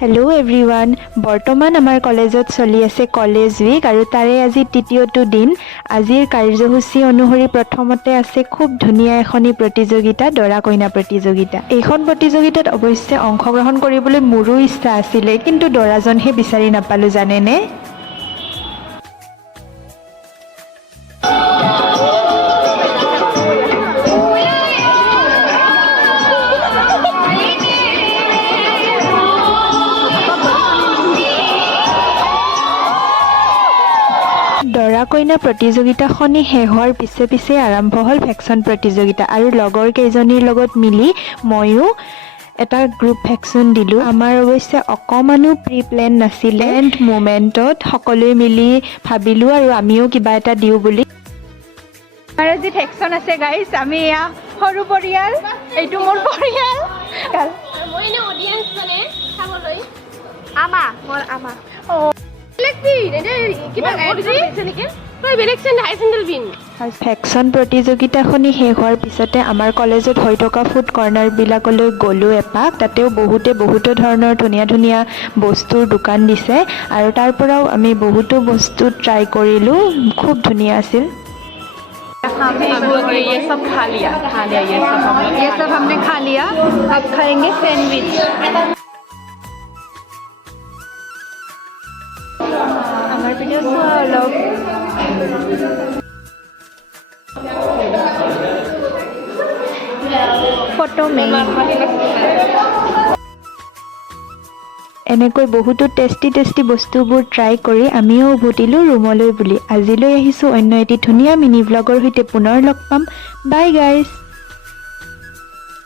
Hello' everyone, বৰ্তমান আমাৰ কলেজত চলি আছে কলেজ উইক আৰু তাৰে আজি তৃতীয়টো দিন। আজিৰ কাৰ্যসূচী অনুসৰি প্ৰথমতে আছে খুব ধুনীয়া এখনি প্ৰতিযোগিতা, দৰা কইনা প্ৰতিযোগিতা। এইখন প্ৰতিযোগিতাত অৱশ্যে অংশগ্ৰহণ কৰিবলৈ মোৰো ইচ্ছা আছিলে, কিন্তু দৰাজনহে বিচাৰি নাপালোঁ জানেনে। দৰা কইনা প্ৰতিযোগিতাখনি শেষ হোৱাৰ পিছে পিছে আৰম্ভ হ'ল ভেকচন প্ৰতিযোগিতা আৰু লগৰ কেইজনীৰ লগত মিলি ময়ো এটা গ্ৰুপ ভেকচন দিলোঁ। আমাৰ অৱশ্যে অকণমানো প্ৰি প্লেন নাছিলে, এণ্ড মোমেণ্টত সকলোৱে মিলি ভাবিলোঁ আৰু আমিও কিবা এটা দিওঁ বুলি। আমাৰ আজি ভেকচন আছে গাইজ, আমি এয়া সৰু পৰিয়াল, এইটো মোৰ পৰিয়াল। মই এনে অডিয়েন্স মানে চাবলৈ আমা মোৰ আমা ভেকচন প্ৰতিযোগিতাখনি শেষ হোৱাৰ পিছতে আমাৰ কলেজত হৈ থকা ফুড কৰ্ণাৰবিলাকলৈ গ'লোঁ এপাক। তাতেও বহুতো ধৰণৰ ধুনীয়া ধুনীয়া বস্তুৰ দোকান দিছে আৰু তাৰ পৰাও আমি বহুতো বস্তু ট্ৰাই কৰিলোঁ, খুব ধুনীয়া আছিল। ये सब हमने खा लिया। अब खाएंगे सैंडविच। আমাৰ পিনেও চোৱা অলপ। ফটো এনেকৈ বহুতো টেষ্টি বস্তুবোৰ ট্ৰাই কৰি আমিও উভতিলোঁ ৰুমলৈ বুলি। আজিলৈ আহিছোঁ অন্য এটি ধুনীয়া মিনি ভ্লগৰ সৈতে, পুনৰ লগ পাম। বাই গাইজ।